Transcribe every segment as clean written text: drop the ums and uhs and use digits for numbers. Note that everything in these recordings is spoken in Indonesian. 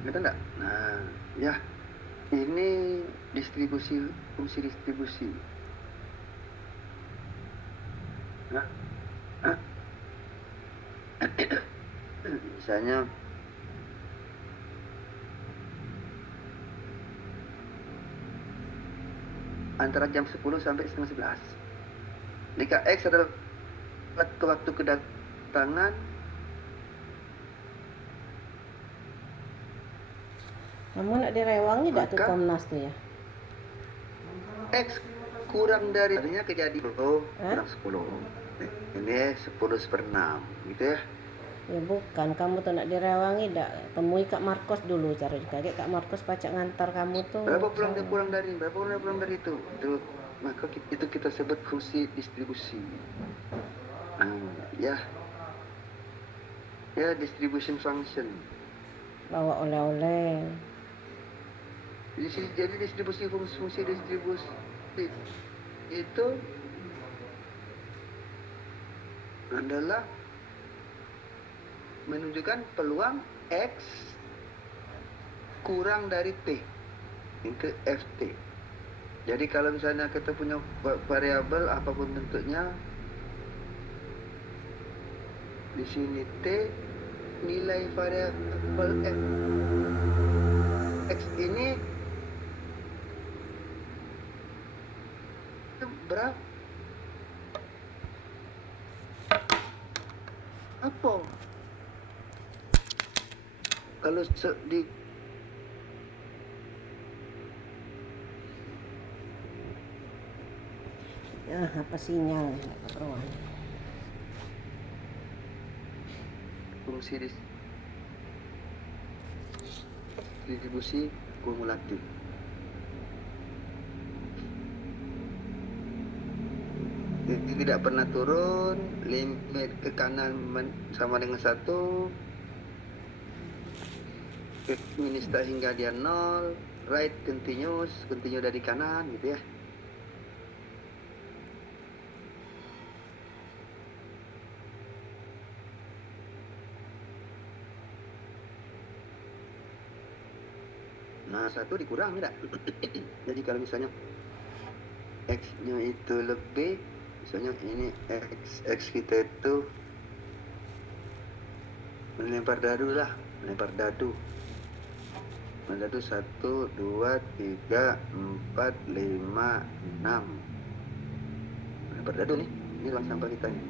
Ngerti enggak? Nah, ya, ini distribusi, fungsi distribusi. Nah, misalnya antara jam 10 sampai setengah 11. Jika X adalah waktu kedatangan, Kamu nak direwangi tak tuh maka Komnas tuh ya? X kurang dari artinya kejadian 10 Hah? kurang 10. Ini 10/6 gitu ya. Ya bukan, kamu tuh nak direwangi tak temui Kak Marcos dulu, cari kakek Kak Marcos pacak ngantar kamu tuh Berapa pulang dia sana. pulang dari berapa pulang dia pulang dari itu maka itu kita sebut fungsi distribusi. Ya, ya, distribution function. Bawa oleh-oleh. Jadi distribusi, fungsi distribusi itu adalah menunjukkan peluang X kurang dari T itu FT. Jadi kalau misalnya kita punya variabel apapun bentuknya, di sini T, nilai variabel X ini berapa? Kalau di Apa sinyal? Keperluan. fungsi distribusi kumulatif. Jadi tidak pernah turun, limit ke kanan sama dengan 1, minista hingga dia 0, right continuous, continue dari kanan gitu ya. Nah, 1 dikurang tidak? Jadi kalau misalnya X-nya itu lebih, misalnya ini X kita itu melempar dadu lah, melempar dadu 1, 2, 3, 4, 5, 6. Melempar dadu nih, ini ruang sampah kita nih.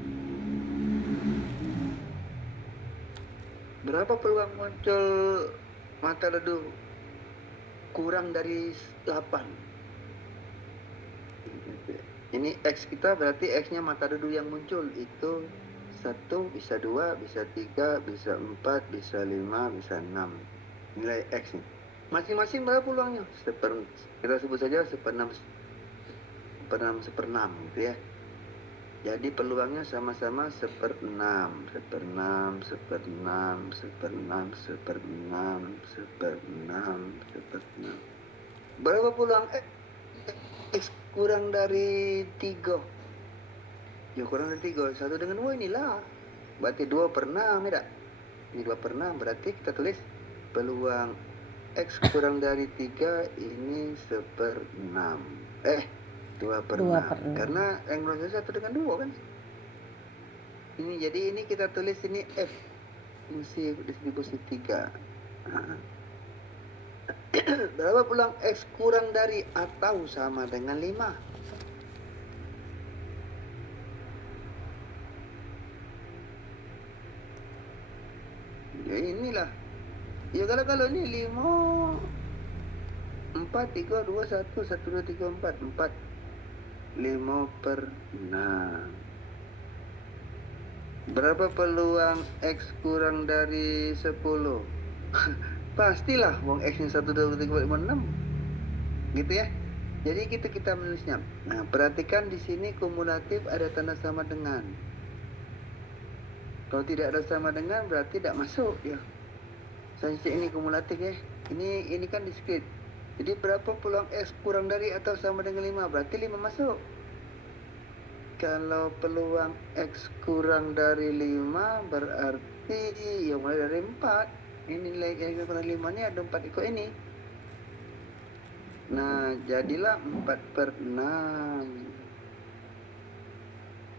Berapa peluang muncul mata dadu kurang dari 8? Ini X kita berarti X-nya mata dadu yang muncul itu 1, bisa 2, bisa 3, bisa 4, bisa 5, bisa 6. Nilai X nih. Masing-masing berapa peluangnya? Kita sebut saja 1/6 gitu ya. Jadi peluangnya sama-sama 1/6, 1/6, 1/6, 1/6, 1/6, 1/6, 1/6. Berapa peluang X kurang dari 3? Ya kurang dari 3, 1 dengan 2 inilah. Berarti 2/6 tidak? Ini 2/6, berarti kita tulis peluang X kurang dari 3 ini 1/6. 2/6. Karena yang belum 1 dengan 2 kan? Ini jadi ini kita tulis ini F, fungsi distribusi 3. Berapa peluang X kurang dari atau sama dengan 5? Ya inilah. Ya kalau ini 5, 4, 3, 2, 1, 1, 2, 3, 4, 4, 5/6. Berapa peluang X kurang dari 10? Pastilah wong X-nya 1, 2, 3, 4, 5, 6. Gitu ya. Jadi kita menulisnya. Nah, perhatikan di sini kumulatif ada tanda sama dengan. Kalau tidak ada sama dengan berarti tidak masuk dia. Saya ini kumulatif ya. Ini kan diskrit. Jadi berapa peluang X kurang dari atau sama dengan 5? Berarti 5 masuk. Kalau peluang X kurang dari 5 berarti ya mulai dari 4. Ini nilai X kurang 5 ini ada 4 ikut ini. Nah, jadilah 4/6.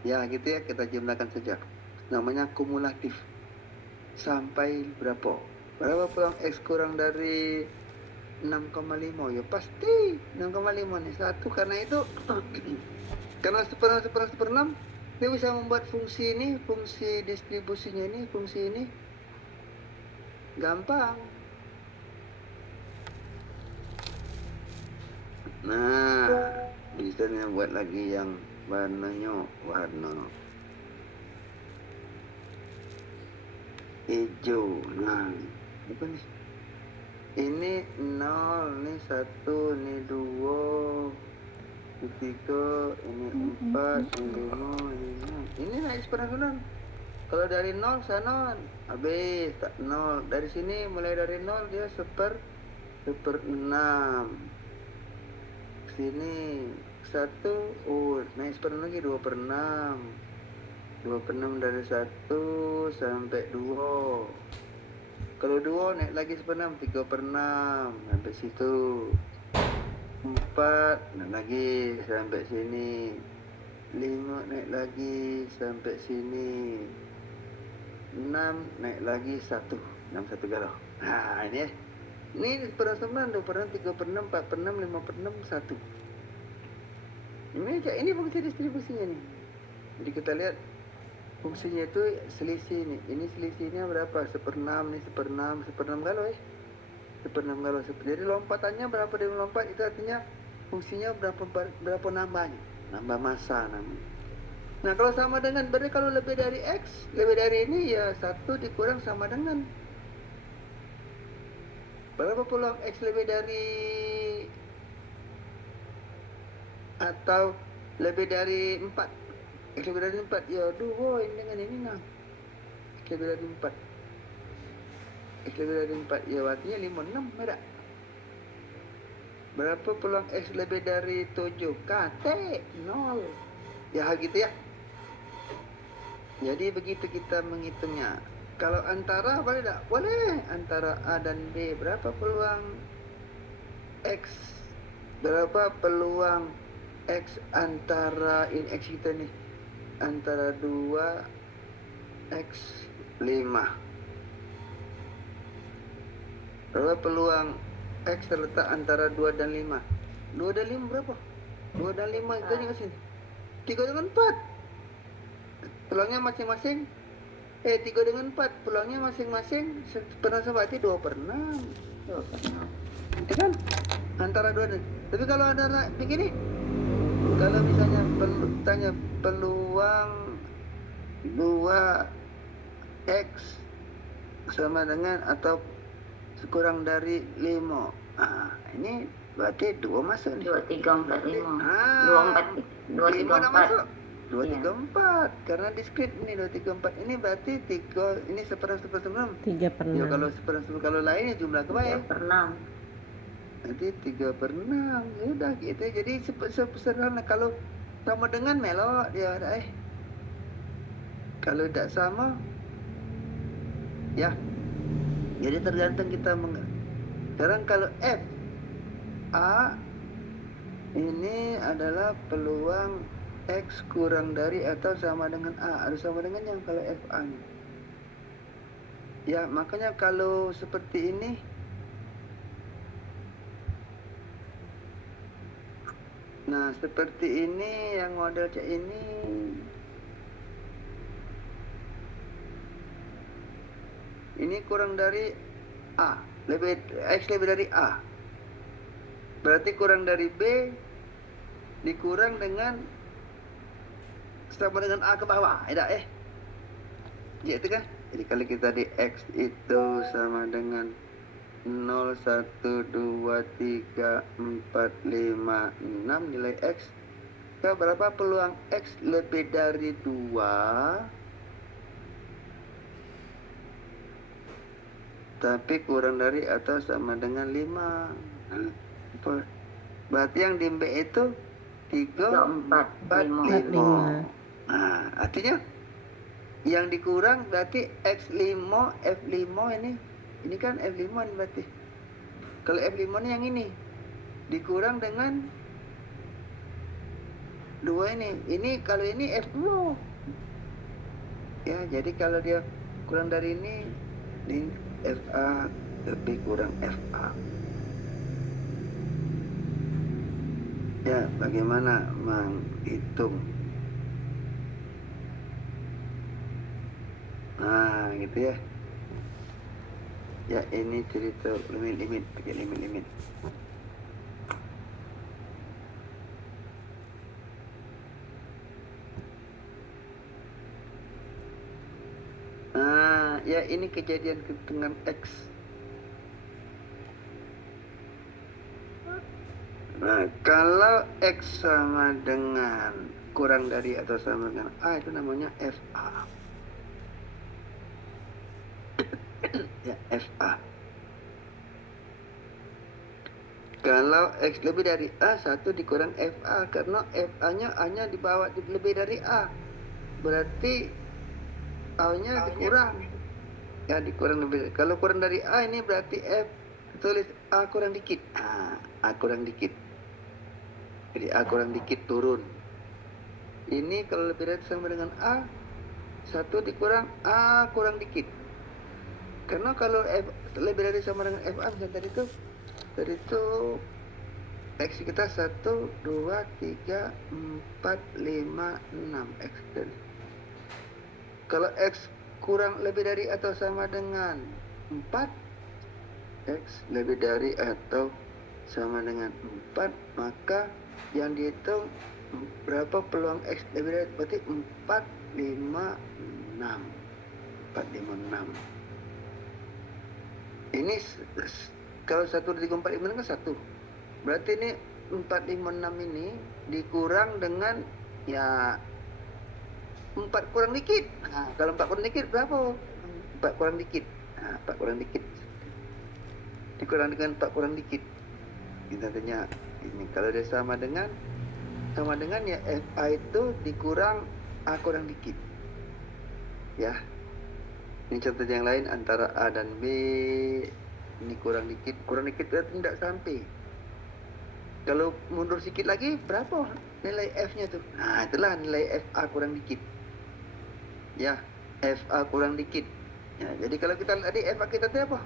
Ya, gitu ya, kita jumlahkan saja. Namanya kumulatif. Sampai berapa? Berapa peluang X kurang dari 6,5? Ya pasti 6,5 nih. Satu, karena itu karena seperenam dia bisa membuat fungsi ini, fungsi distribusinya ini, fungsi ini gampang. Nah, misalnya buat lagi yang warnanya warna hijau. Nah, apa nih? Ini 0, ini 1, ini 2, ini 3, ini 4, ini 5, ini 6. Ini naik sepenuhnya. Kalau dari 0 sana habis tak 0. Dari sini mulai dari 0 dia 1/6. Sini 1, oh naik sepenuh lagi 2/6. 2/6 dari 1 sampai 2. Kalau 2 naik lagi sepenuh 3/6 sampai situ. 4 naik lagi sampai sini. 5 naik lagi sampai sini. 6 naik lagi 1. 6 1 galau. Nah, ini ya. Ini 1/9, 2/6, 3/6, 4/6, 5/6, 1. Ini fungsi distribusinya nih. Jadi kita lihat fungsinya itu selisih nih. Ini selisihnya berapa? 1/6 nih, 1/6, 1/6 galau ya. 1/6 galau. Jadi lompatannya berapa dia melompat, itu artinya fungsinya berapa nambahnya. Nambah massa namanya. Nah, kalau sama dengan, berarti kalau lebih dari X, lebih dari ini ya 1 dikurang sama dengan. Berapa peluang X lebih dari atau lebih dari 4? X lebih dari 4, ya 2 ini dengan ini nah. X lebih dari 4. X lebih dari 4, ya artinya 5, 6, ada. Berapa peluang X lebih dari 7? KT, 0. Ya gitu ya. Jadi begitu kita menghitungnya. Kalau antara boleh tak? Boleh. Antara A dan B, berapa peluang X? Berapa peluang X antara ini X kita nih? Antara 2 X 5. Berapa peluang X terletak antara 2 dan 5? 2 dan 5 berapa? 2 dan 5 itu juga sini. 3 dengan 4. Peluangnya masing-masing 3 dengan 4, peluangnya masing-masing pernah berarti 2/6. 2/6. Itu kan antara 2 dan. Tapi kalau ada begini, kalau misalnya tanya peluang 2 X sama dengan atau kurang dari 5. Ini berarti 2 masuk nih. 2, 3, 4, 5. 2, 4, 2, 5 3, dah 4. masuk. 2, 3, 4. Karena diskrit ini 2, 3, 4. Ini berarti 3, ini 1/6. 3/6. Ya kalau 1/6, kalau lainnya jumlah kebayang. 3/6. Nanti 3/6. Ya udah gitu. Jadi sederhana. Kalau sama dengan melok dia ada Kalau tidak sama, ya. Jadi tergantung kita sekarang kalau F A ini adalah peluang X kurang dari atau sama dengan A. Harus sama dengan yang kalau FA nih. Ya, makanya kalau seperti ini, nah seperti ini yang model C ini kurang dari A, X lebih dari A. Berarti kurang dari B dikurang dengan sama dengan A ke bawah, tidak ya itu kan. Jadi kalau kita di X itu sama dengan 0, 1, 2, 3, 4, 5, 6 nilai X. Berapa peluang X lebih dari 2 tapi kurang dari atau sama dengan 5. Berarti yang di B itu 3, 4, 5. Nah, artinya yang dikurang berarti X5, F5 ini Ini kan F5 nih berarti. Kalau F5 nih yang ini dikurang dengan 2 ini. Ini kalau ini F0. Ya, jadi kalau dia kurang dari ini FA lebih kurang FA. Ya, bagaimana menghitung? Nah, gitu ya. Ya, ini cerita limit-limit, pakai limit-limit. Nah, ya ini kejadian dengan X. Nah, kalau X sama dengan kurang dari atau sama dengan A, itu namanya FA. Ya, FA. Kalau X lebih dari A, 1 dikurang FA. Karena FA-nya hanya dibawa lebih dari A. Berarti A-nya dikurang. Ya, dikurang lebih. Kalau kurang dari A, ini berarti F. Tulis A kurang dikit. A kurang dikit. Jadi A kurang dikit turun. Ini kalau lebih dari sama dengan A, 1 dikurang A kurang dikit. Karena kalau F lebih dari sama dengan FA, misalnya tadi itu X kita 1, 2, 3, 4, 5, 6 X. Kalau X kurang lebih dari atau sama dengan 4, X lebih dari atau sama dengan 4, maka yang dihitung berapa peluang X lebih dari, berarti 4, 5, 6. 4, 5, 6. Ini kalau 1 dikali 4, 5, 6 kan 1. Berarti ini 4, 5, 6 ini dikurang dengan ya 4 kurang dikit. Nah, kalau 4 kurang dikit berapa? 4 kurang dikit. Nah, 4 kurang dikit. Dikurang dengan 4 kurang dikit. Kita tanya ini kalau dia sama dengan ya FA itu dikurang A kurang dikit. Ya. Ini contoh yang lain antara A dan B. Ini kurang dikit berarti tidak sampai. Kalau mundur sedikit lagi berapa nilai F-nya tuh? Nah, itulah nilai FA kurang dikit. Ya, FA kurang dikit. Ya, jadi kalau kita tadi FA kita tadi apa?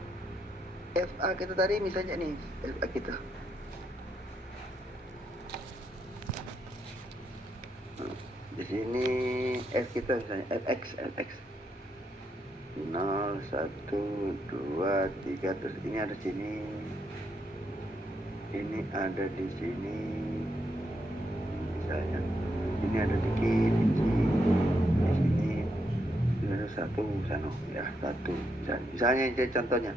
FA kita tadi misalnya nih, FA kita. Di sini F kita misalnya Fx. 0, 1, 2, 3, terus ini ada sini. Ini ada di sini. Misalnya ini ada dikit di sini. Ini ada 1 sana ya, 1. Misalnya ini contohnya.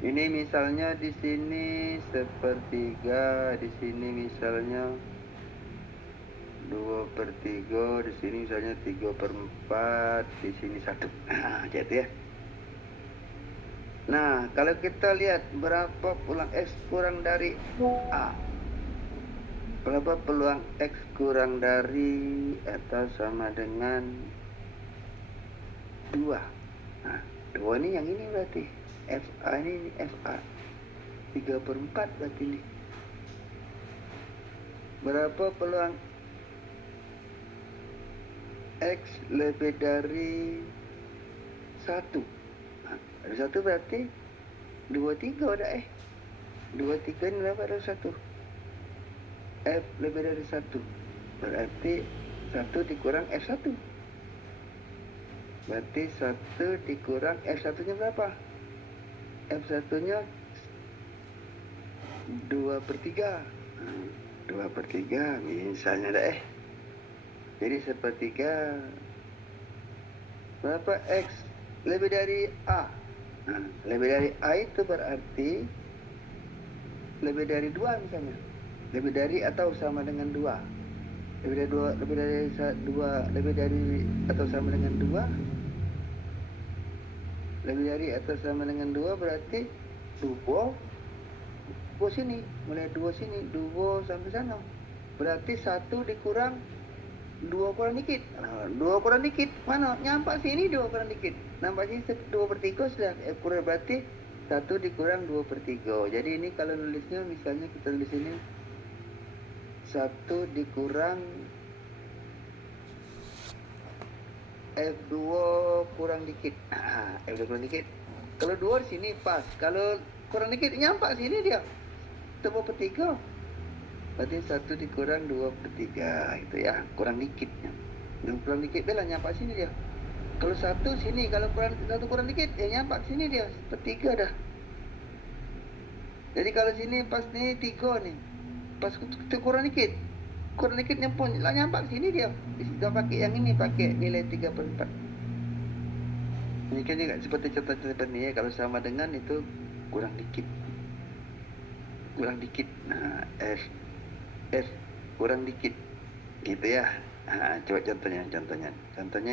Ini misalnya di sini sepertiga, di sini misalnya 2/3, di sini misalnya 3/4, di sini 1. Nah, gitu ya. Nah, kalau kita lihat berapa peluang X kurang dari A. Berapa peluang X kurang dari atau sama dengan 2. Nah, 2 ini yang ini berarti. FA ini FA. 3/4 berarti ini. Berapa peluang X lebih dari 1. Nah, ada 1 berarti 2/3 ada 2/3 ini berapa ada 1. F lebih dari 1. Berarti 1 dikurang F1. Berarti 1 dikurang F1-nya berapa? F1-nya 2/3. 2/3 misalnya ada Jadi sepertiga berapa X lebih dari A. Nah, lebih dari A itu berarti lebih dari 2 misalnya. Lebih dari atau sama dengan 2. Lebih dari 2, lebih dari atau sama dengan 2. Lebih dari atau sama dengan 2 berarti 2 sini, mulai 2 sini, 2 sampai sana. Berarti 1 dikurang 2 kurang dikit. Nah, 2 kurang dikit mana? Nyampak sini 2 kurang dikit. Nampak sini 2/3 sudah kurang, berarti 1 dikurang 2/3. Jadi ini kalau nulisnya misalnya kita tulis ini 1 dikurang F2 kurang dikit. F2 kurang dikit. Kalau 2 di sini pas. Kalau kurang dikit nyampak sini dia. 2/3. Berarti 1 dikurang 2/3 itu ya, kurang dikit. Yang kurang dikit bela nyampak sini dia. Kalau 1 sini, kalau kurang dikit ya nyampak sini dia, 1/3 dah. Jadi kalau sini pas ni 3 ni. Pas kita kurang dikit. Kurang dikitnya pun lah nyampak sini dia. Kita pakai yang ini, pakai nilai 3/4. Ini kan juga seperti contoh-contoh ni ya, kalau sama dengan itu kurang dikit. Kurang dikit. Nah, F kurang dikit. Gitu ya. Coba contohnya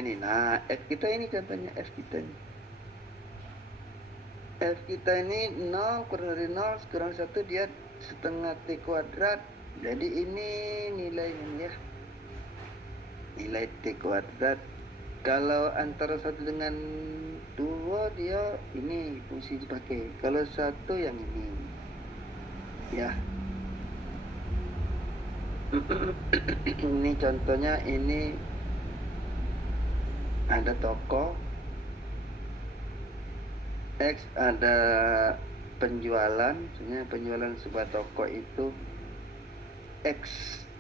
ni. Nah, F kita ini contohnya F kita ni. F kita ini 0 kurang dari 0 kurang 1 dia setengah T kuadrat. Jadi ini nilainya ya. Nilai T kuadrat. Kalau antara 1 dengan 2 dia ini fungsi dipakai. Kalau 1 yang ini. Ya. Ini contohnya, ini ada toko X, ada penjualan, sebenarnya penjualan sebuah toko itu X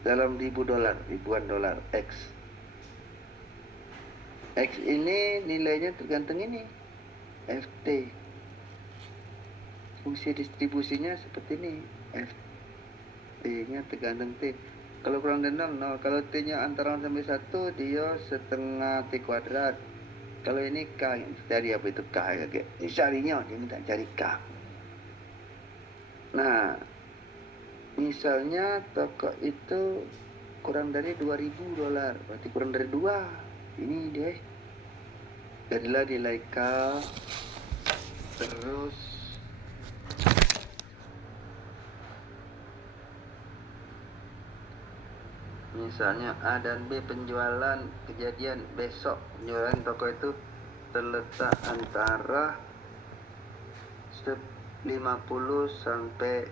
dalam ribuan dolar X. X ini nilainya tergantung ini FT. Fungsi distribusinya seperti ini, FT-nya tergantung T. Kalau kurang dari 0, kalau T-nya antara 0 sampai 1 dia setengah T kuadrat. Kalau ini K, cari apa itu K ya, carinya dia minta cari K. Nah, misalnya toko itu kurang dari 2.000 dolar, berarti kurang dari 2. Ini dia. Jadilah nilai K terus misalnya A dan B penjualan, kejadian besok penjualan toko itu terletak antara 50 sampai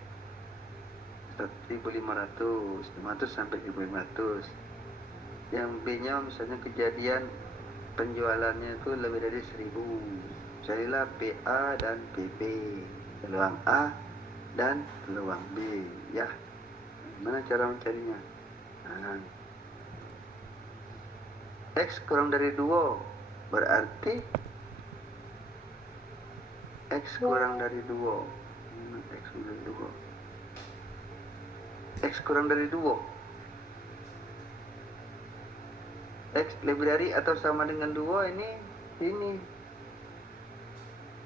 1.500, 500 sampai 1.500. Yang B-nya misalnya kejadian penjualannya itu lebih dari 1.000. Carilah PA dan PP, peluang A dan peluang B ya. Gimana cara mencarinya? X kurang dari 2 berarti X kurang dari 2. X kurang dari 2. X lebih dari atau sama dengan 2 ini.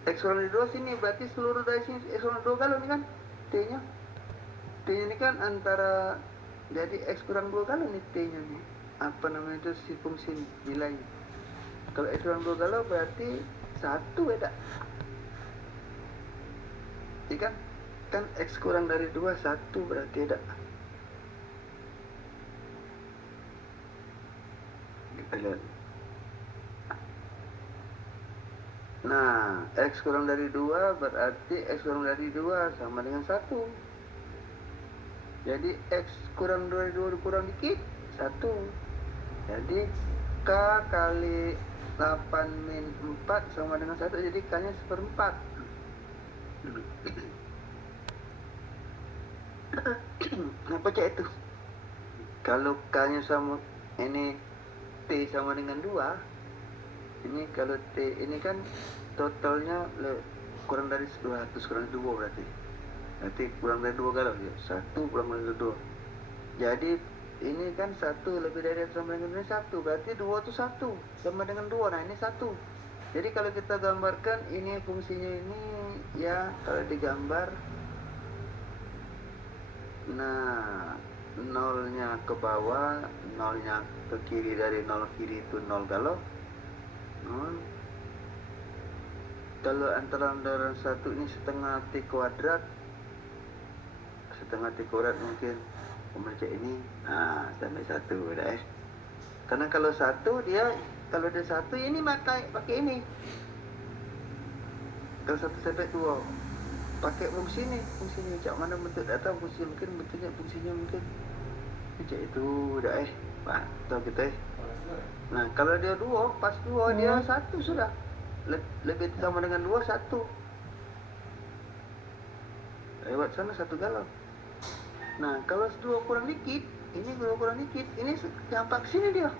X kurang dari 2 sini berarti seluruh dari sini X kurang dari 2 kalau ini kan T-nya. T-nya ini kan antara, jadi X kurang 2 kalau ini T-nya nih. Apa namanya itu si fungsi nilainya. Kalau X kurang 2 kalau berarti 1 beda. Jadi kan X kurang dari 2 1 berarti ada. Kita lihat. Nah, X kurang dari 2 berarti X kurang dari 2 sama dengan 1. Jadi X kurang dari 2 kurang dikit 1. Jadi K kali 8 min 4 sama dengan 1. Jadi K nya 1/4. Apa cak itu? Kalau K nya sama, ini T sama dengan 2. Ini kalau T ini kan totalnya kurang dari 200, kurang dari 2 berarti. Berarti kurang dari 2 kalau ya. 1 kurang dari 2. Jadi ini kan 1 lebih dari atau sama dengan 1. Berarti 2 itu 1 sama dengan 2. Nah ini 1. Jadi kalau kita gambarkan ini fungsinya ini ya, kalau digambar, nah nolnya ke bawah, nolnya ke kiri, dari 0 kiri itu 0 kalau 0. Kalau antara 0 dan 1 ini setengah T kuadrat. Setengah T kuadrat mungkin membaca ini. Nah, sampai 1 udah Karena kalau 1 dia, kalau ada 1 ini pakai ini. Kalau 1 sampai 2 pakai fungsi nih, fungsinya cak mana bentuk data, fungsi mungkin bentuknya fungsinya mungkin cak itu udah tahu kita Nah kalau dia 2 pas 2 dia 1 sudah lebih sama dengan 2 1 lewat sana 1 galau. Nah kalau 2 kurang dikit, ini 2 kurang dikit, ini nyampak sini dia.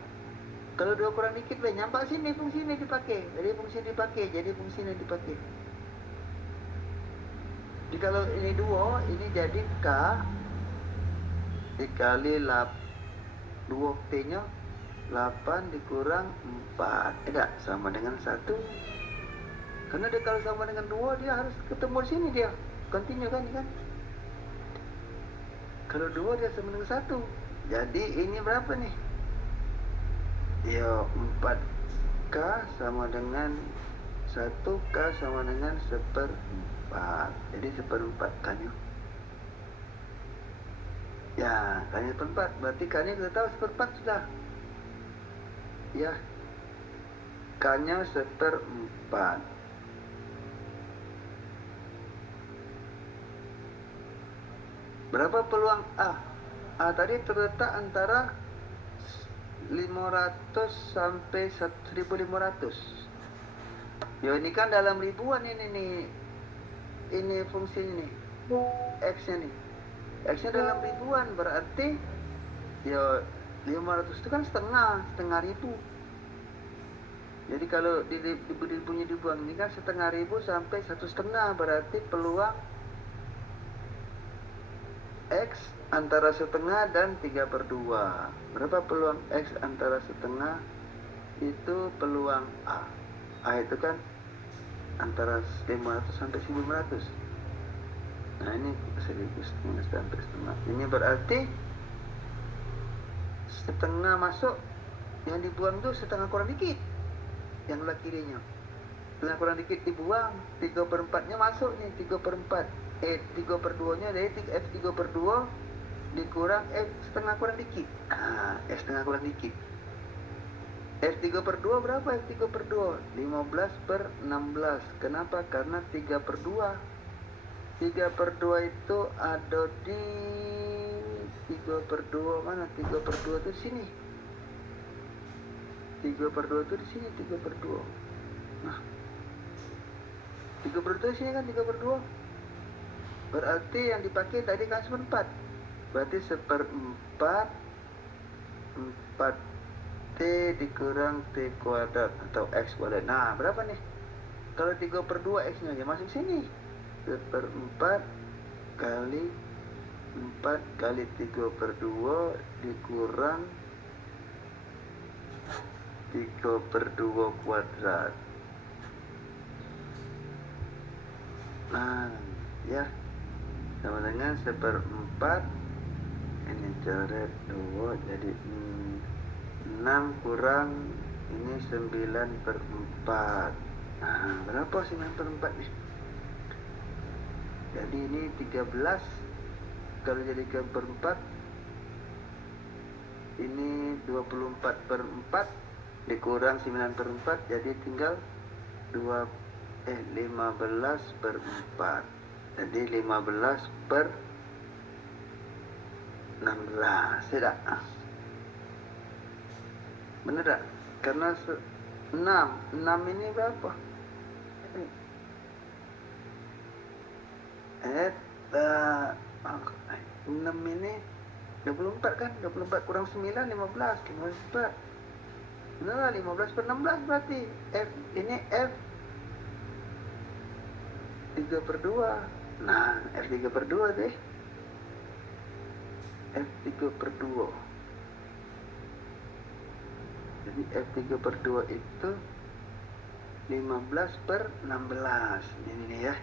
Kalau 2 kurang dikit nyampak sini, fungsi ini dipakai, jadi fungsi ini dipakai. Jadi kalau ini 2, ini jadi K dikali 2 T nya 8 dikurang 4 tidak sama dengan 1. Karena dia kalau sama dengan 2 dia harus ketemu di sini dia continue kan. Kalau 2 dia sama dengan 1. Jadi ini berapa nih? Ya 4K sama dengan 1K sama dengan 1/4. Jadi 1/4 kan ya, kan 1/4 berarti kan kita tahu 1/4 sudah ya, K-nya 1/4. Berapa peluang A? A tadi terletak antara 500 sampai 1500. Ya ini kan dalam ribuan ini nih. Ini fungsinya nih. X-nya nih. X-nya dalam ribuan berarti ya 500 itu kan setengah ribu. Jadi kalau punya ribuan ini kan 1/5 sampai 1/2 berarti peluang X antara 1/2 dan 3/2. Berapa peluang X antara 1/2? Itu peluang A. A itu kan antara 500 sampai 1500. Nah ini 1.500 sampai 1/2. Ini berarti setengah masuk, yang dibuang tuh setengah kurang dikit, yang belah kirinya setengah kurang dikit dibuang, 3/4 nya masuk nih, 3/4 3/2 nya dari F 3/2 dikurang F setengah kurang dikit. F setengah kurang dikit, F 3/2 berapa? F 3/2 15/16. Kenapa? Karena 3/2 itu ada di 3/2 mana? 3/2 itu sini. 3/2 itu di sini 3/2. Nah, 3/2 sini kan 3/2. Berarti yang dipakai tadi kan 1/4. Berarti 1/4 4T dikurang T kuadrat atau X kuadrat. Nah, berapa nih? Kalau 3/2 X-nya ya masuk sini. 1/4 kali 4 kali 3/2 dikurang 3/2 kuadrat. Nah, ya sama dengan 1/4 ini coret 2 jadi 6 kurang ini 9/4. Nah, berapa 9/4 nih? Jadi ini 13 kalau jadikan per 4 ini 24/4 dikurang 9/4 jadi tinggal 15/4. Jadi 15/16. Tidak. Benar tak? Karena 6 ini berapa? 6 ini 24 kan? 24 kurang 9 15. 15. Nah, 15/16 berarti F ini F 3/2. Nah, F 3/2 deh. F 3/2. Jadi F 3/2 itu 15/16. Ini nih ya.